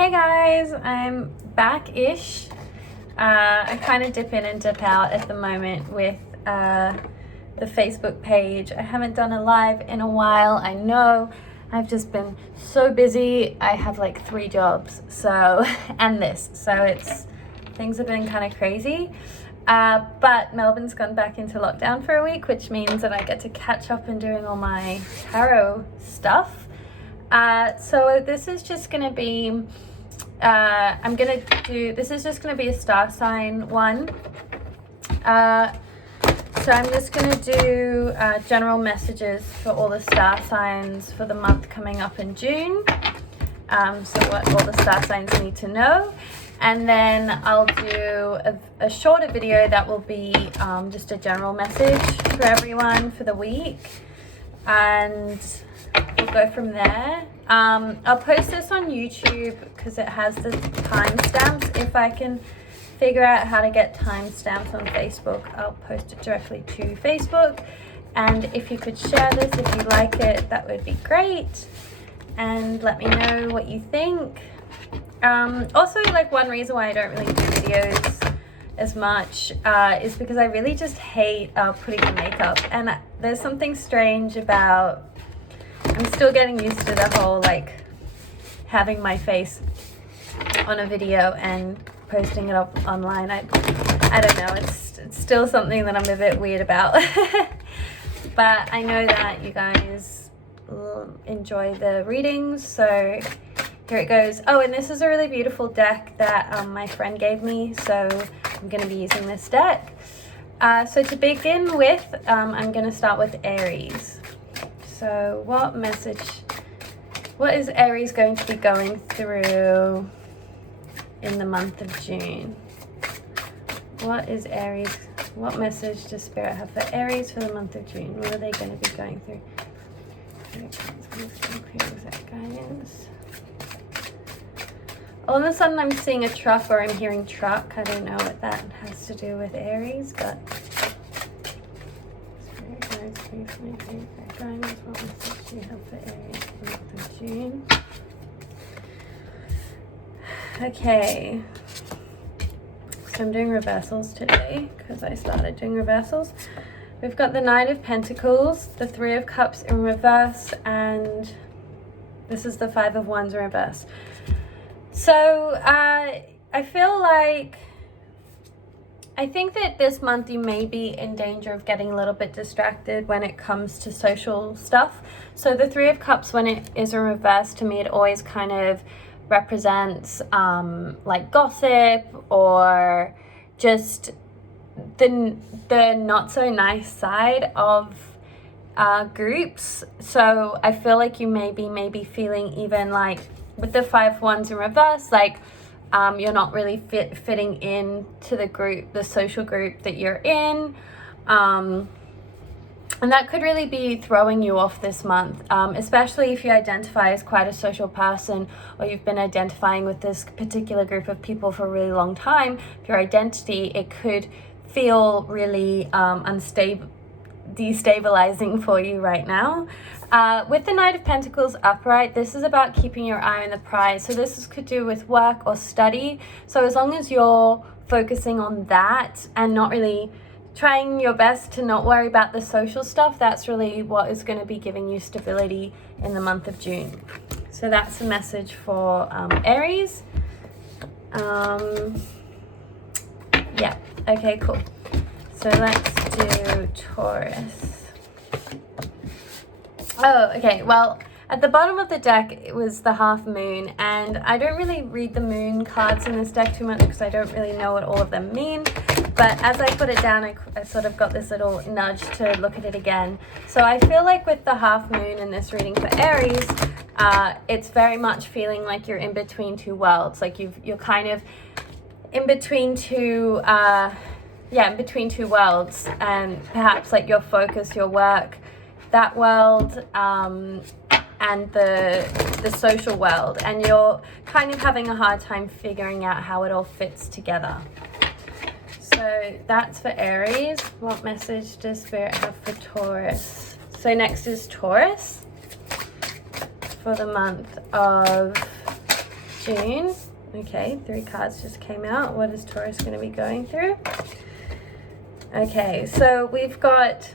Hey guys, I'm back-ish. I kind of dip in and dip out at the moment with the Facebook page. I haven't done a live in a while. I know I've just been so busy. I have like 3 jobs, so and this, so things have been kind of crazy. But Melbourne's gone back into lockdown for a week, which means that I get to catch up and doing all my tarot stuff. So this is just going to be, this is just going to be a star sign one. So I'm just going to do general messages for all the star signs for the month coming up in June. So what all the star signs need to know. And then I'll do a shorter video that will be just a general message for everyone for the week. And we'll go from there. I'll post this on YouTube because it has the timestamps. If I can figure out how to get timestamps on Facebook, I'll post it directly to Facebook. And if you could share this, if you like it, that would be great. And let me know what you think. Also, like, one reason why I don't really do videos as much is because I really just hate putting on makeup. And there's something strange about, I'm still getting used to the whole, like, having my face on a video and posting it up online. I don't know, it's still something that I'm a bit weird about. But I know that you guys enjoy the readings, so here it goes. Oh, and this is a really beautiful deck that my friend gave me, so I'm going to be using this deck. So to begin with, I'm going to start with Aries. So what is Aries going to be going through in the month of June? What message does Spirit have for Aries for the month of June? What are they going to be going through? Guidance. All of a sudden I'm seeing a truck, or I'm hearing truck. I don't know what that has to do with Aries, but Spirit guides, please, guidance. What message do you have for Aries for the month of June? Okay. So I'm doing reversals today because I started doing reversals. We've got the Knight of Pentacles, the 3 of Cups in reverse, and this is the 5 of Wands in reverse. So I feel like, I think that this month you may be in danger of getting a little bit distracted when it comes to social stuff. So the 3 of Cups, when it is in reverse, to me it always kind of represents like gossip, or just the not so nice side of groups. So I feel like you may be feeling, even like with the 5 of Wands in reverse, like you're not really fitting in to the group, the social group that you're in, and that could really be throwing you off this month, especially if you identify as quite a social person, or you've been identifying with this particular group of people for a really long time. Your identity, it could feel really destabilizing for you right now. With the Knight of Pentacles upright, this is about keeping your eye on the prize. So this could do with work or study. So as long as you're focusing on that and not really trying your best to not worry about the social stuff, that's really what is going to be giving you stability in the month of June. So that's the message for Aries. Yeah, okay, cool. So let's do Taurus. Oh, okay, well, at the bottom of the deck, it was the half moon, and I don't really read the moon cards in this deck too much because I don't really know what all of them mean. But as I put it down, I sort of got this little nudge to look at it again. So I feel like with the half moon in this reading for Aries, it's very much feeling like you're in between 2 worlds. Like you're kind of in between two, in between 2 worlds, and perhaps like your focus, your work, that world, and the social world, and you're kind of having a hard time figuring out how it all fits together. So that's for Aries. What message does Spirit have for Taurus? So next is Taurus for the month of June. Okay, 3 cards just came out. What is Taurus going to be going through? Okay, so we've got,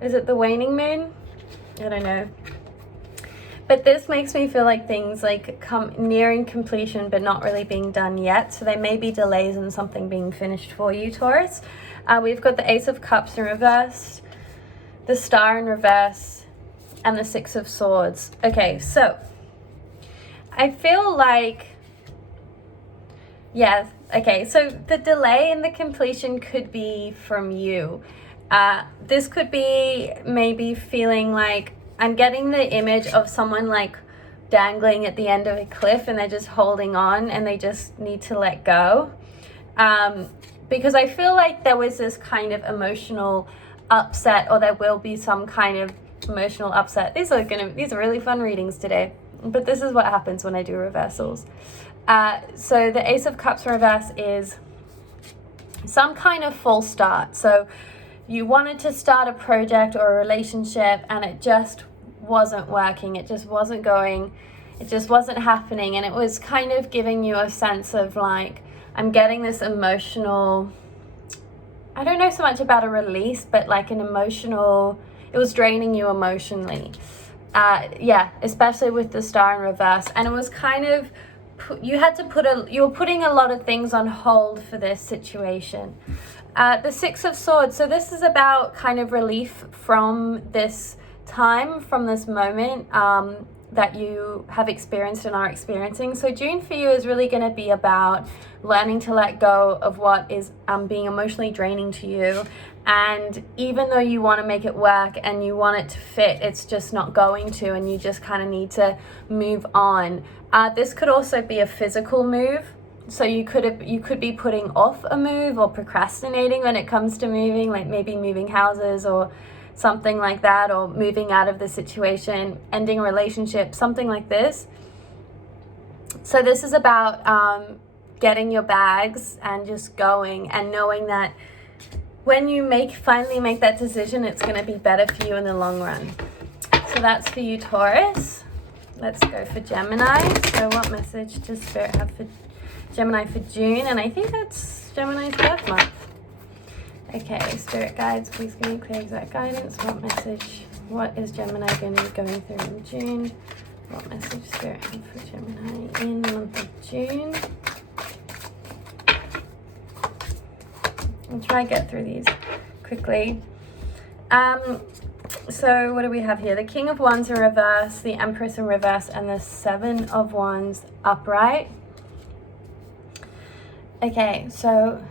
is it the waning moon? I don't know. But this makes me feel like things like come nearing completion but not really being done yet. So there may be delays in something being finished for you, Taurus. We've got the Ace of Cups in reverse, the Star in reverse, and the 6 of Swords. Okay, so I feel like, yeah, okay, so the delay in the completion could be from you. This could be maybe feeling like, I'm getting the image of someone like dangling at the end of a cliff and they're just holding on and they just need to let go. Because I feel like there was this kind of emotional upset, or there will be some kind of emotional upset. These are really fun readings today, but this is what happens when I do reversals. So the Ace of Cups reverse is some kind of false start. So you wanted to start a project or a relationship and it just wasn't working. It just wasn't going. It just wasn't happening. And it was kind of giving you a sense of like, I'm getting this emotional, I don't know so much about a release, but like an emotional, it was draining you emotionally. Yeah, especially with the Star in reverse. And it was kind of, you were putting a lot of things on hold for this situation. The 6 of Swords, so this is about kind of relief from this time, from this moment that you have experienced and are experiencing. So June for you is really going to be about learning to let go of what is being emotionally draining to you. And even though you want to make it work and you want it to fit, it's just not going to, and you just kind of need to move on. This could also be a physical move. So you could be putting off a move or procrastinating when it comes to moving, like maybe moving houses or something like that, or moving out of the situation, ending a relationship, something like this. So this is about getting your bags and just going, and knowing that when you finally make that decision, it's going to be better for you in the long run. So that's for you, Taurus. Let's go for Gemini. So what message does Spirit have for Gemini for June? And I think that's Gemini's birth month. Okay, Spirit guides, please give me clear exact guidance. What is Gemini going to be going through in June? What message Spirit have for Gemini in the month of June? I'll try and get through these quickly. So what do we have here? The King of Wands in reverse, the Empress in reverse, and the 7 of Wands upright. Okay, so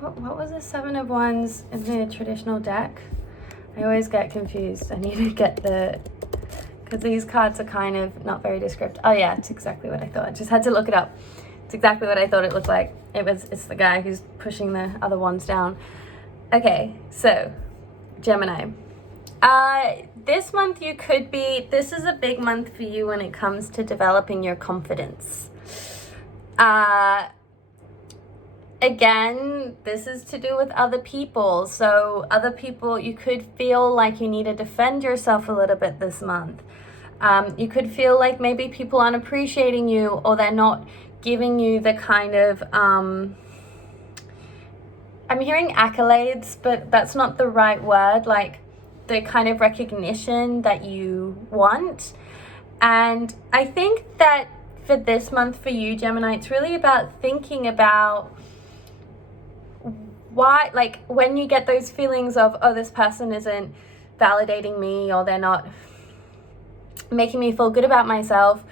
what was the 7 of Wands in the traditional deck? I always get confused. I need to get because these cards are kind of not very descriptive. Oh yeah, it's exactly what I thought. I just had to look it up. It's exactly what I thought it looked like. It's the guy who's pushing the other wands down. Okay, so Gemini. This month this is a big month for you when it comes to developing your confidence. Again, this is to do with other people. So other people, you could feel like you need to defend yourself a little bit this month. You could feel like maybe people aren't appreciating you, or they're not giving you the kind of, I'm hearing accolades, but that's not the right word, like the kind of recognition that you want. And I think that for this month for you, Gemini, it's really about thinking about why, like when you get those feelings of, oh, this person isn't validating me, or they're not making me feel good about myself,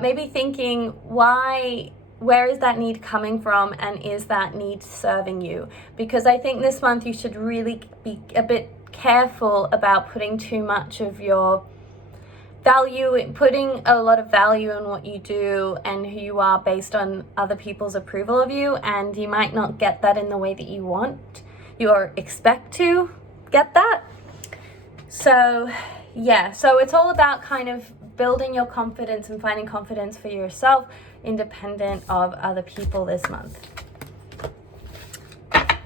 maybe thinking where is that need coming from, and is that need serving you? Because I think this month you should really be a bit careful about putting too much of your putting a lot of value in what you do and who you are based on other people's approval of you, and you might not get that in the way that you want, or expect to get that. So yeah, so it's all about kind of building your confidence and finding confidence for yourself, independent of other people this month.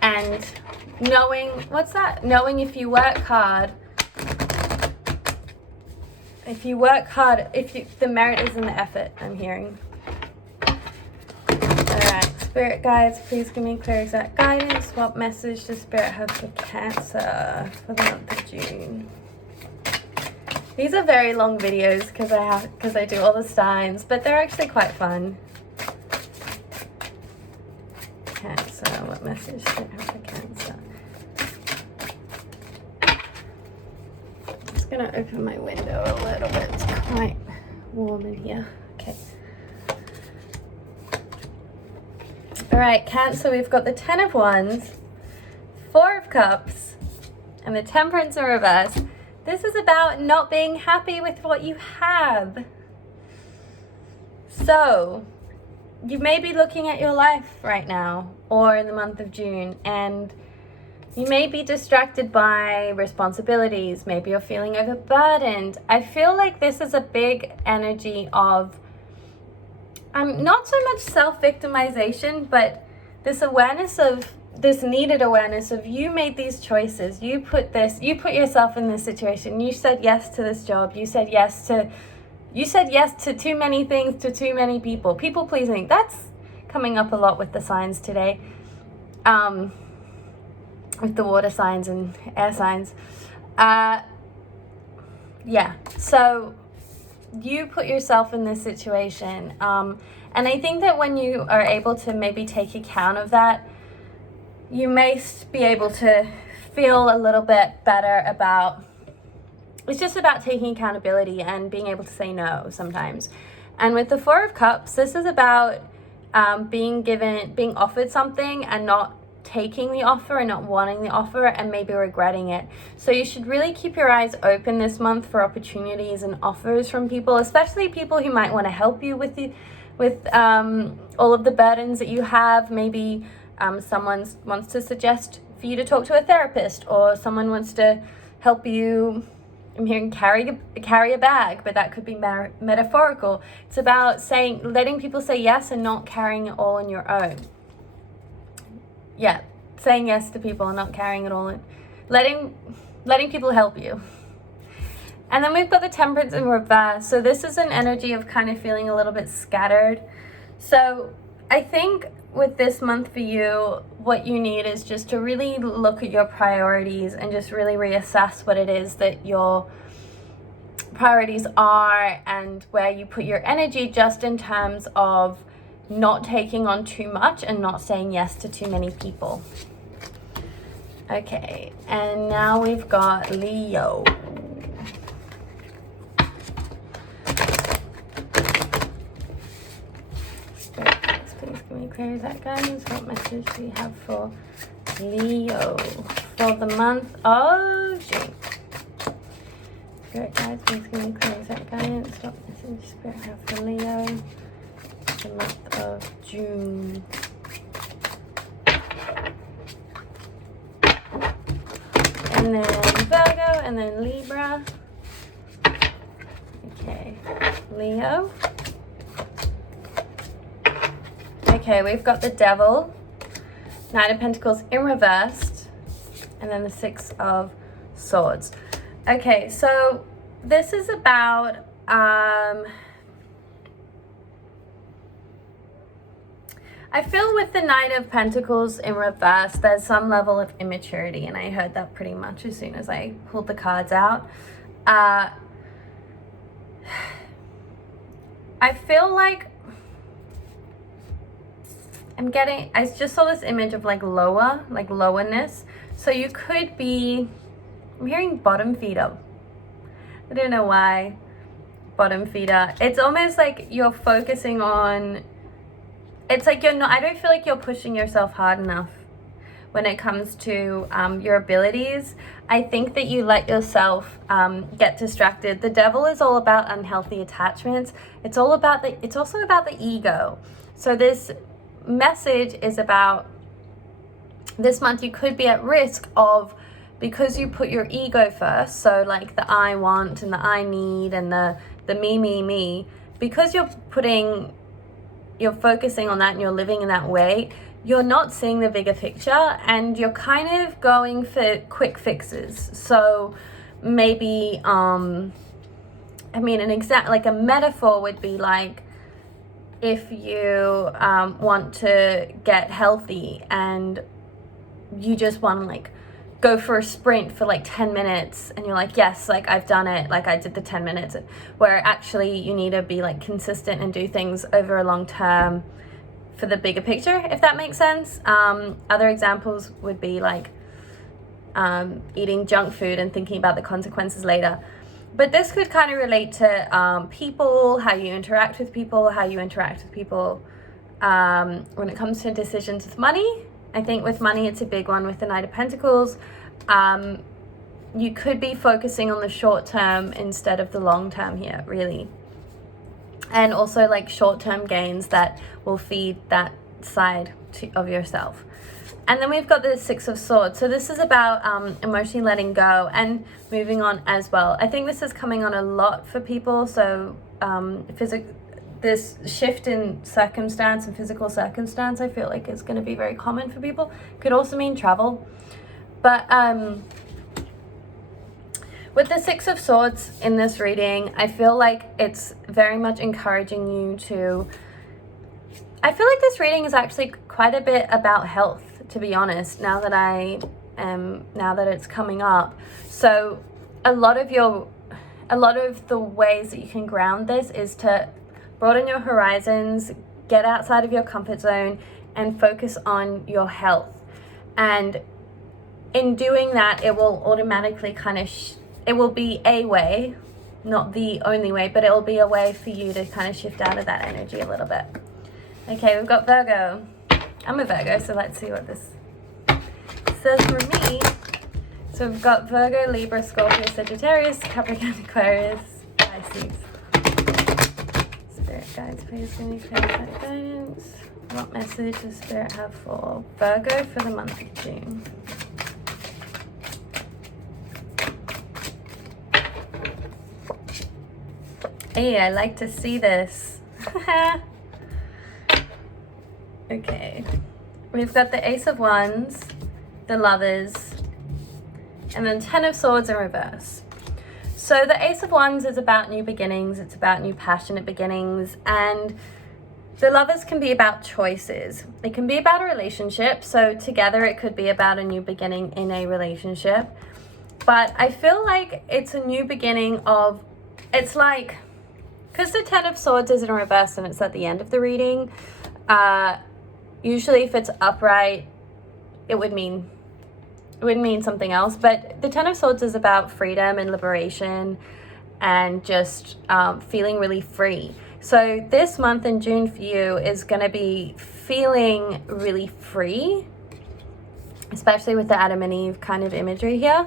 And knowing, knowing if you work hard, the merit is in the effort, I'm hearing. Alright, Spirit guides, please give me clear exact guidance. What message does Spirit have for Cancer for the month of June? These are very long videos because I do all the signs, but they're actually quite fun. Cancer, what message does it have for Cancer? I'm just gonna open my window a little bit. It's quite warm in here. Okay. Alright, Cancer, we've got the Ten of Wands, Four of Cups, and the Temperance in reverse. This is about not being happy with what you have. So, you may be looking at your life right now, or in the month of June, and you may be distracted by responsibilities. Maybe you're feeling overburdened. I feel like this is a big energy of not so much self-victimization, but this awareness of, this needed awareness of, you made these choices, you put yourself in this situation, you said yes to this job, you said yes to too many things, to too many people. People pleasing, that's coming up a lot with the signs today, with the water signs and air signs. Yeah, so you put yourself in this situation, and I think that when you are able to maybe take account of that, you may be able to feel a little bit better about, it's just about taking accountability and being able to say no sometimes. And with the Four of Cups, this is about being offered something and not taking the offer and not wanting the offer and maybe regretting it. So you should really keep your eyes open this month for opportunities and offers from people, especially people who might want to help you with all of the burdens that you have. Maybe someone wants to suggest for you to talk to a therapist, or someone wants to help you, I'm hearing carry a bag, but that could be metaphorical. It's about letting people say yes and not carrying it all on your own. Yeah, saying yes to people and not carrying it all in, letting people help you. And then we've got the Temperance in reverse. So this is an energy of kind of feeling a little bit scattered. So I think with this month for you, what you need is just to really look at your priorities and just really reassess what it is that your priorities are and where you put your energy, just in terms of not taking on too much and not saying yes to too many people. Okay, and now we've got Leo. Please give me clear exact guidance. What message do you have for Leo for the month of June? Spirit guides, please give me clear exact guidance. What message does Spirit have for Leo for the month of June? And then Virgo, and then Libra. Okay, Leo. Okay, we've got the Devil, Knight of Pentacles in reversed, and then the Six of Swords. Okay, so this is about I feel with the Knight of Pentacles in reverse, there's some level of immaturity, and I heard that pretty much as soon as I pulled the cards out. I feel like I just saw this image of like lowerness. So you could be, I'm hearing bottom feeder. I don't know why, bottom feeder. It's almost like you're focusing on, it's like I don't feel like you're pushing yourself hard enough when it comes to your abilities. I think that you let yourself get distracted. The Devil is all about unhealthy attachments. It's also about the ego. So this message is about, this month you could be at risk of, because you put your ego first, so like the I want and the I need and the me, because you're focusing on that and you're living in that way, you're not seeing the bigger picture, and you're kind of going for quick fixes. So maybe I mean, like a metaphor would be like, if you want to get healthy and you just want to like go for a sprint for like 10 minutes and you're like, yes, like I've done it, like I did the 10 minutes, where actually you need to be like consistent and do things over a long term for the bigger picture, if that makes sense. Other examples would be like eating junk food and thinking about the consequences later. But this could kind of relate to people, how you interact with people, when it comes to decisions with money. I think with money, it's a big one with the Knight of Pentacles. You could be focusing on the short term instead of the long term here, really. And also like short-term gains that will feed that side of yourself. And then we've got the Six of Swords. So this is about emotionally letting go and moving on as well. I think this is coming on a lot for people. So this shift in circumstance and physical circumstance, I feel like is going to be very common for people. Could also mean travel. But with the Six of Swords in this reading, I feel like it's very much encouraging you to... I feel like this reading is actually quite a bit about health, to be honest, now that it's coming up. So a lot of the ways that you can ground this is to broaden your horizons, get outside of your comfort zone, and focus on your health. And in doing that, it will automatically kind of... it will be a way, not the only way, but it will be a way for you to kind of shift out of that energy a little bit. Okay, we've got Virgo. I'm a Virgo, so let's see what this says for me. So we've got Virgo, Libra, Scorpio, Sagittarius, Capricorn, Aquarius, Pisces. Spirit guides, please give me clarifying guidance. What message does Spirit have for Virgo for the month of June? Hey, I like to see this. Okay, we've got the Ace of Wands, the Lovers, and then Ten of Swords in reverse. So the Ace of Wands is about new beginnings, it's about new passionate beginnings, and the Lovers can be about choices. It can be about a relationship, so together it could be about a new beginning in a relationship. But I feel like it's a new beginning of, it's like, because the Ten of Swords is in reverse and it's at the end of the reading, usually if it's upright, it would mean something else. But the Ten of Swords is about freedom and liberation and just feeling really free. So this month in June for you is going to be feeling really free, especially with the Adam and Eve kind of imagery here.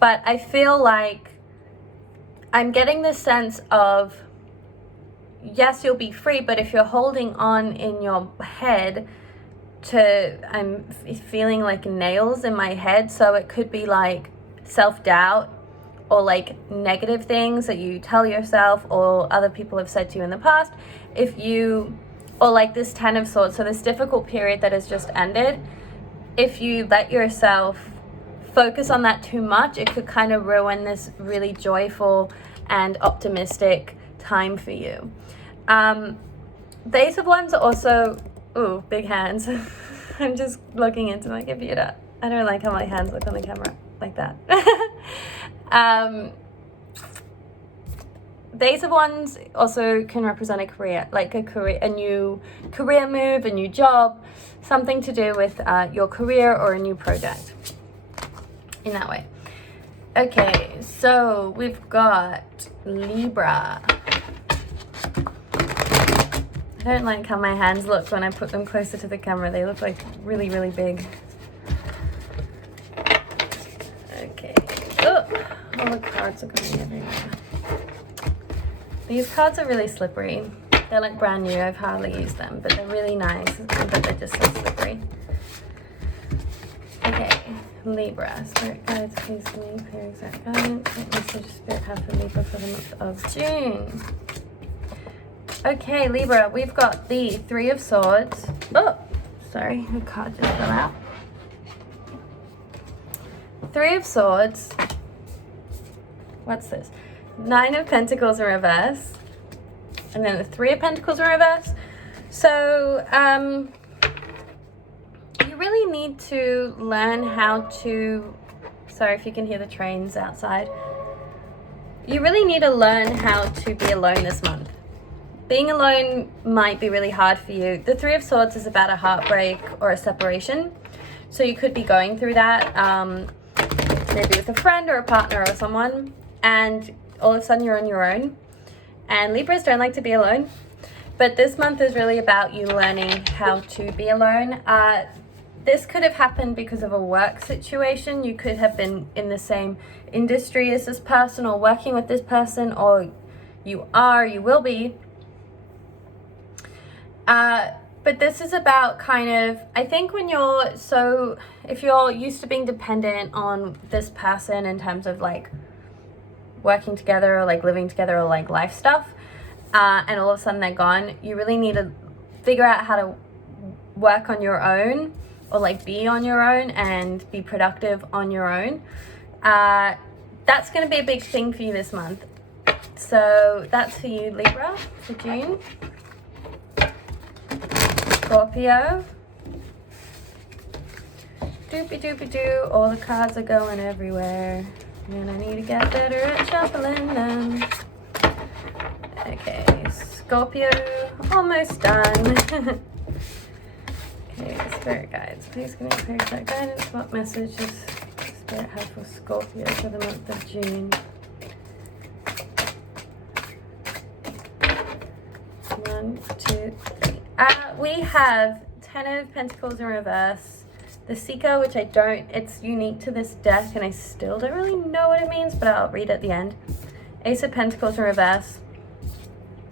But I feel like I'm getting this sense of, yes, you'll be free, but if you're holding on in your head I'm feeling like nails in my head, so it could be like self-doubt or like negative things that you tell yourself or other people have said to you in the past. Or like this Ten of Swords, so this difficult period that has just ended, if you let yourself focus on that too much, it could kind of ruin this really joyful and optimistic time for you. The Ace of Wands are also, ooh, big hands. I'm just looking into my computer. I don't like how my hands look on the camera like that. The Ace of Wands also can represent a career, like a new career move, a new job, something to do with your career or a new project in that way. Okay, so we've got Libra. I don't like how my hands look when I put them closer to the camera. They look like really, really big. Okay. Oh, all the cards are going everywhere. These cards are really slippery. They're like brand new. I've hardly used them, but they're really nice. But they're just so slippery. Okay, Libra. Spirit guides, please give me clear exact guidance. What message does Spirit have for Libra for the month of June? Okay, Libra, we've got the Three of Swords. Oh, sorry, the card just fell out. Three of Swords. What's this? Nine of Pentacles in reverse. And then the Three of Pentacles in reverse. you really need to learn how to, sorry if you can hear the trains outside. You really need to learn how to be alone this month. Being alone might be really hard for you. The Three of Swords is about a heartbreak or a separation. So you could be going through that, maybe with a friend or a partner or someone, and all of a sudden you're on your own. And Libras don't like to be alone. But this month is really about you learning how to be alone. This could have happened because of a work situation. You could have been in the same industry as this person or working with this person, or you will be. But this is about kind of, I think when if you're used to being dependent on this person in terms of like working together or like living together or like life stuff, and all of a sudden they're gone, you really need to figure out how to work on your own, or like be on your own and be productive on your own. That's going to be a big thing for you this month. So that's for you, Libra, for June. Scorpio. Doopy doopy doo. All the cards are going everywhere. And I need to get better at shuffling them. Okay, Scorpio, almost done. Okay, Spirit Guides, please give me clear guidance. What messages Spirit has for Scorpio for the month of June? 1, 2, 3. We have Ten of Pentacles in reverse. The Seeker, which it's unique to this deck, and I still don't really know what it means, but I'll read at the end. Ace of Pentacles in reverse.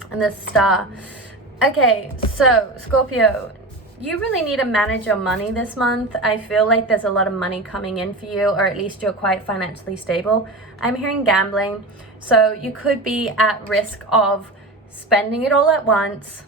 And the Star. Okay, so Scorpio, you really need to manage your money this month. I feel like there's a lot of money coming in for you, or at least you're quite financially stable. I'm hearing gambling. So you could be at risk of spending it all at once,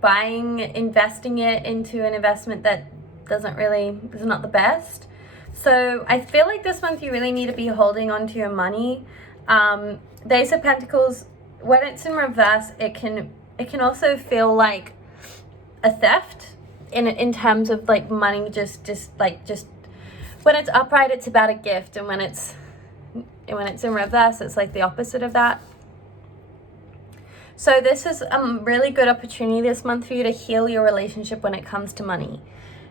investing it into an investment that is not the best. So I feel like this month you really need to be holding on to your money. The Ace of Pentacles, when it's in reverse, it can also feel like a theft in terms of like money just when it's upright it's about a gift, and when it's in reverse it's like the opposite of that. So this is a really good opportunity this month for you to heal your relationship when it comes to money.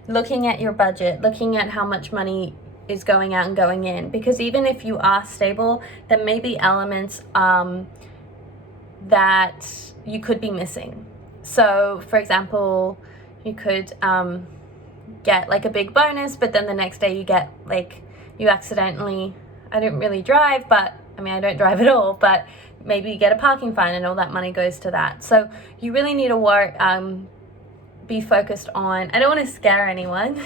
Looking at your budget, looking at how much money is going out and going in, because even if you are stable, there may be elements that you could be missing. So for example, you could get like a big bonus, but then the next day you get like, you accidentally, I don't really drive, but I mean I don't drive at all, but maybe you get a parking fine and all that money goes to that. So you really need to be focused on, I don't want to scare anyone,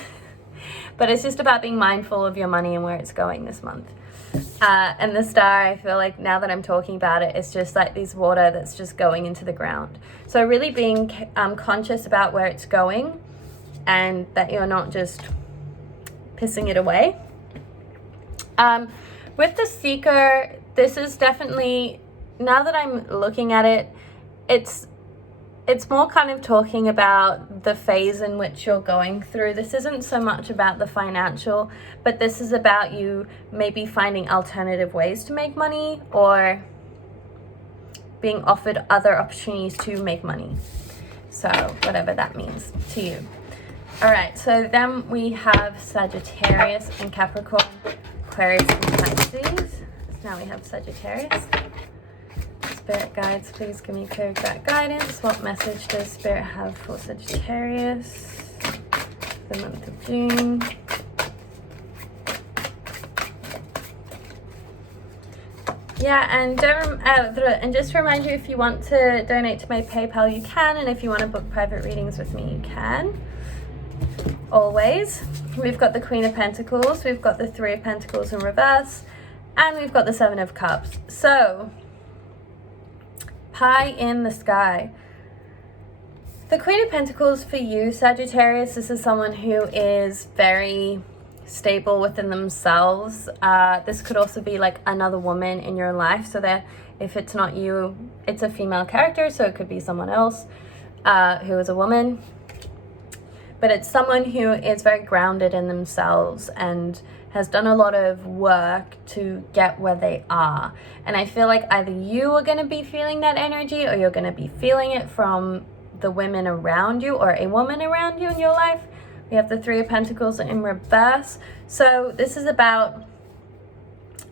but it's just about being mindful of your money and where it's going this month. And the Star, I feel like now that I'm talking about it, it's just like this water that's just going into the ground. So really being conscious about where it's going, and that you're not just pissing it away. With the Seeker, this is definitely, now that I'm looking at it, it's more kind of talking about the phase in which you're going through. This isn't so much about the financial, but this is about you maybe finding alternative ways to make money, or being offered other opportunities to make money. So whatever that means to you. All right, so then we have Sagittarius and Capricorn, Aquarius and Pisces. So now we have Sagittarius. Spirit guides, please give me clear guidance. What message does Spirit have for Sagittarius for the month of June? Yeah, and just to remind you, if you want to donate to my PayPal, you can, and if you want to book private readings with me, you can. Always. We've got the Queen of Pentacles, we've got the Three of Pentacles in reverse, and we've got the Seven of Cups. So pie in the sky. The Queen of Pentacles for you, Sagittarius, this is someone who is very stable within themselves. This could also be like another woman in your life, so that if it's not you, it's a female character, so it could be someone else. who is a woman. But it's someone who is very grounded in themselves and has done a lot of work to get where they are. And I feel like either you are going to be feeling that energy, or you're going to be feeling it from the women around you, or a woman around you in your life. We have the Three of Pentacles in reverse. So this is about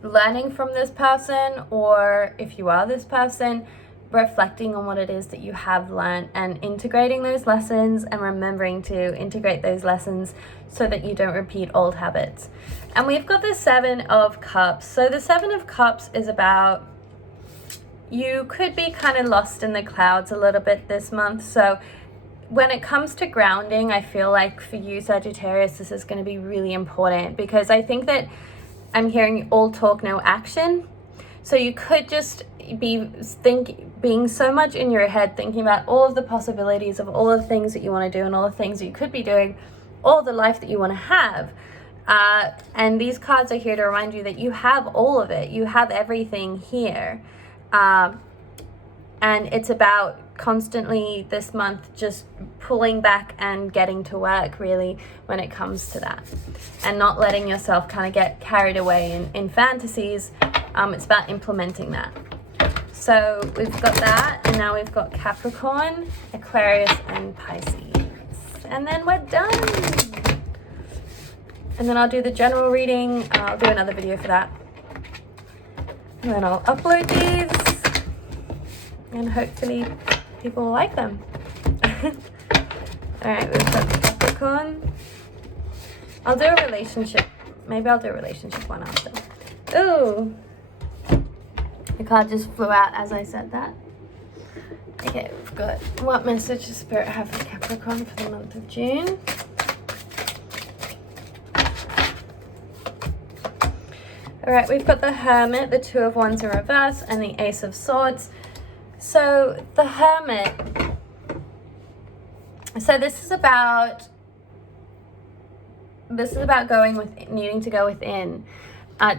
learning from this person, or if you are this person, reflecting on what it is that you have learned and integrating those lessons, and remembering to integrate those lessons so that you don't repeat old habits. And we've got the Seven of Cups. So the Seven of Cups is about, you could be kind of lost in the clouds a little bit this month. So when it comes to grounding, I feel like for you, Sagittarius, this is going to be really important, because I think that I'm hearing all talk, no action. So you could just be being so much in your head, thinking about all of the possibilities of all of the things that you want to do and all the things that you could be doing, all the life that you want to have. And these cards are here to remind you that you have all of it. You have everything here. And it's about constantly this month just pulling back and getting to work, really, when it comes to that, and not letting yourself kind of get carried away in fantasies. It's about implementing that. So we've got that, and now we've got Capricorn, Aquarius, and Pisces. And then we're done. And then I'll do the general reading. I'll do another video for that. And then I'll upload these, and hopefully people will like them. Alright, we've got Capricorn. I'll do a relationship. Maybe I'll do a relationship one after. Ooh! The card just flew out as I said that. Okay, we've got, what message does Spirit have for Capricorn for the month of June? Alright, we've got the Hermit, the Two of Wands in reverse, and the Ace of Swords. So the Hermit, so this is about needing to go within.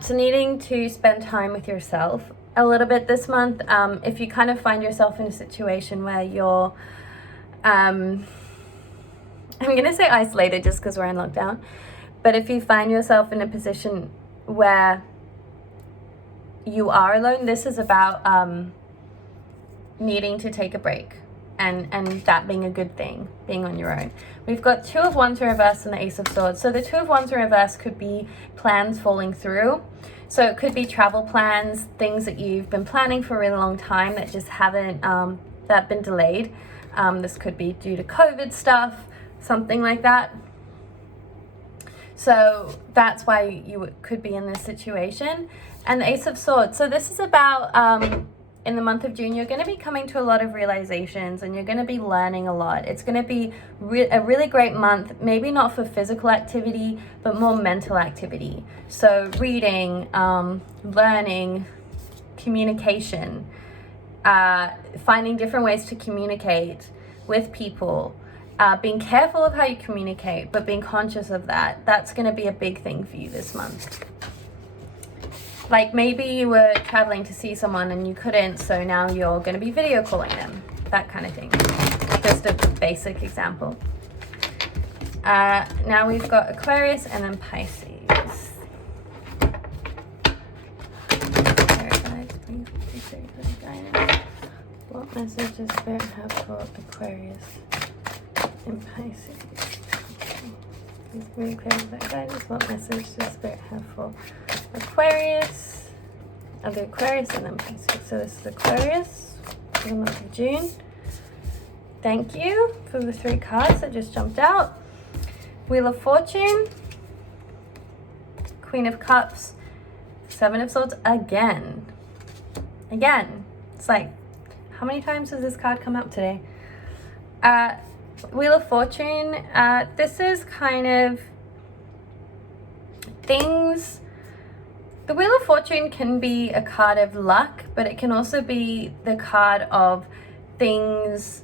So needing to spend time with yourself a little bit this month. If you kind of find yourself in a situation where you're, I'm going to say isolated just because we're in lockdown, but if you find yourself in a position where you are alone, this is about needing to take a break, and that being a good thing, being on your own. We've got Two of Wands in reverse and the Ace of Swords. So the Two of Wands in reverse could be plans falling through. So it could be travel plans, things that you've been planning for a really long time that just haven't, that been delayed. This could be due to COVID stuff, something like that. So that's why you could be in this situation. And the Ace of Swords. So this is about, in the month of June, you're going to be coming to a lot of realizations, and you're going to be learning a lot. It's going to be a really great month, maybe not for physical activity, but more mental activity. So reading, learning, communication, finding different ways to communicate with people, being careful of how you communicate, but being conscious of that. That's going to be a big thing for you this month. Like maybe you were traveling to see someone and you couldn't, so now you're going to be video calling them. That kind of thing. Just a basic example. Now we've got Aquarius and then Pisces. What message does Spirit have for Aquarius and Pisces? Please really clear with that guidance. What message does Spirit have for Aquarius? I'll do Aquarius and then Pisces. So this is Aquarius for the month of June. Thank you for the 3 cards that just jumped out. Wheel of Fortune, Queen of Cups, 7 of Swords again. It's like, how many times has this card come up today? Wheel of Fortune, this is kind of things. The Wheel of Fortune can be a card of luck, but it can also be the card of things,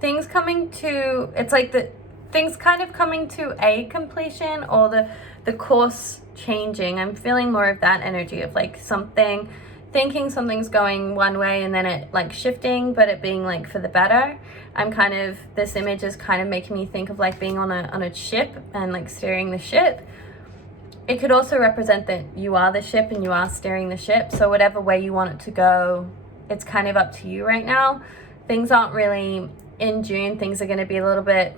things coming to, it's like the things kind of coming to a completion, or the course changing. I'm feeling more of that energy of like something thinking something's going one way and then it like shifting, but it being like for the better. This image is kind of making me think of like being on a ship and like steering the ship. It could also represent that you are the ship and you are steering the ship. So whatever way you want it to go, it's kind of up to you right now. Things aren't really, in June, things are going to be a little bit,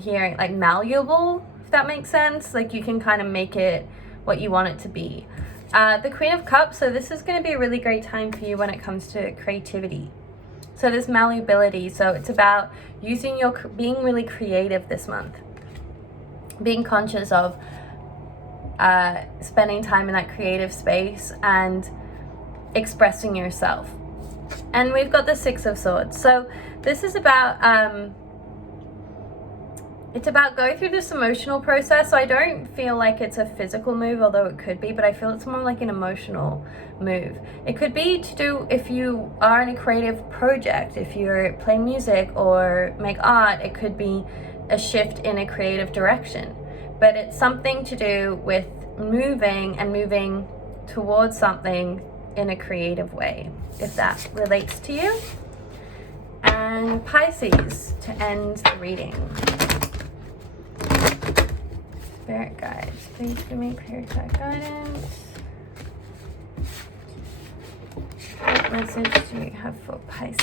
here, like malleable, if that makes sense. Like you can kind of make it what you want it to be. The Queen of Cups, so this is going to be a really great time for you when it comes to creativity. So this malleability, so it's about being really creative this month. Being conscious of spending time in that creative space and expressing yourself. And we've got the Six of Swords. So this is about it's about going through this emotional process. So I don't feel like it's a physical move, although it could be, but I feel it's more like an emotional move. It could be to do if you are in a creative project, if you're playing music or make art, it could be a shift in a creative direction. But it's something to do with moving towards something in a creative way, if that relates to you. And Pisces to end the reading. Spirit guides, please give me clear guidance. What message do you have for Pisces?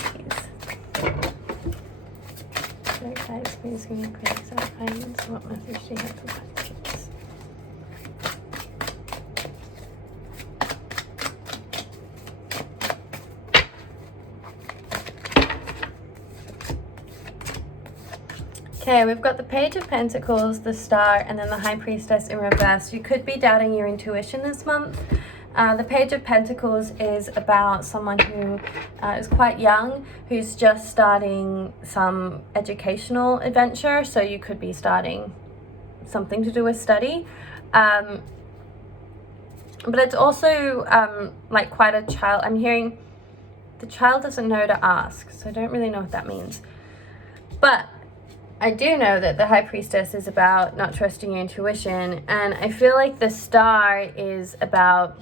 Spirit guides, please give me clear guidance. What message do you have for Pisces? Okay, we've got the Page of Pentacles, the Star, and then the High Priestess in reverse. You could be doubting your intuition this month. The Page of Pentacles is about someone who is quite young, who's just starting some educational adventure. So you could be starting something to do with study. But it's also like quite a child. I'm hearing the child doesn't know to ask, so I don't really know what that means. But I do know that the High Priestess is about not trusting your intuition, and I feel like the Star is about,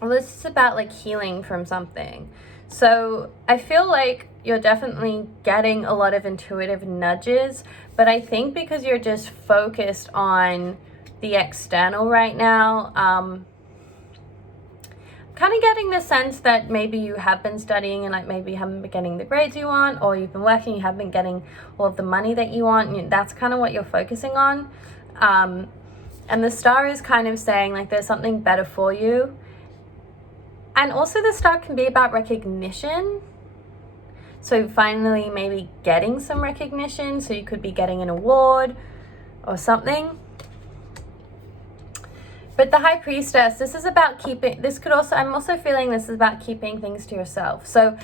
well, this is about like healing from something. So I feel like you're definitely getting a lot of intuitive nudges, but I think because you're just focused on the external right now, kind of getting the sense that maybe you have been studying and like maybe you haven't been getting the grades you want, or you've been working, you haven't been getting all of the money that you want. And that's kind of what you're focusing on. And the Star is kind of saying like there's something better for you. And also the Star can be about recognition. So finally maybe getting some recognition. So you could be getting an award or something. But the High Priestess, this is about I'm also feeling this is about keeping things to yourself. So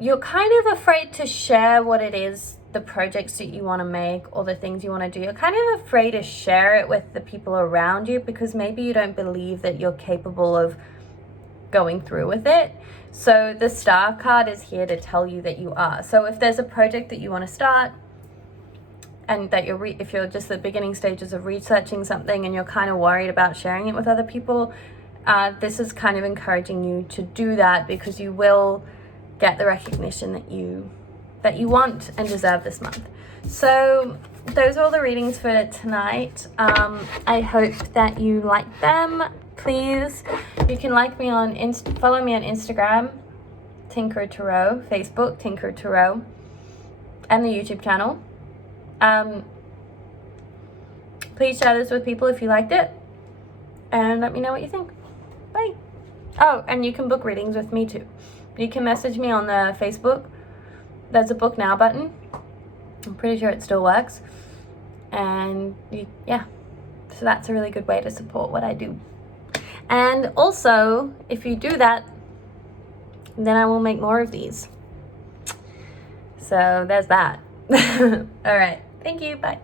you're kind of afraid to share what it is, the projects that you want to make or the things you want to do. You're kind of afraid to share it with the people around you because maybe you don't believe that you're capable of going through with it. So the Star card is here to tell you that you are. So if there's a project that you want to start, and that if you're just the beginning stages of researching something and you're kind of worried about sharing it with other people, this is kind of encouraging you to do that because you will get the recognition that you want and deserve this month. So those are all the readings for tonight. I hope that you like them. Please, you can like me on follow me on Instagram, Tinker Tarot, Facebook, Tinker Tarot, and the YouTube channel. Please share this with people if you liked it, and let me know what you think. Bye. Oh, and you can book readings with me too. You can message me on the Facebook. There's a book now button. I'm pretty sure it still works. And yeah, so that's a really good way to support what I do. And also, if you do that, then I will make more of these. So there's that. All right. Thank you. Bye.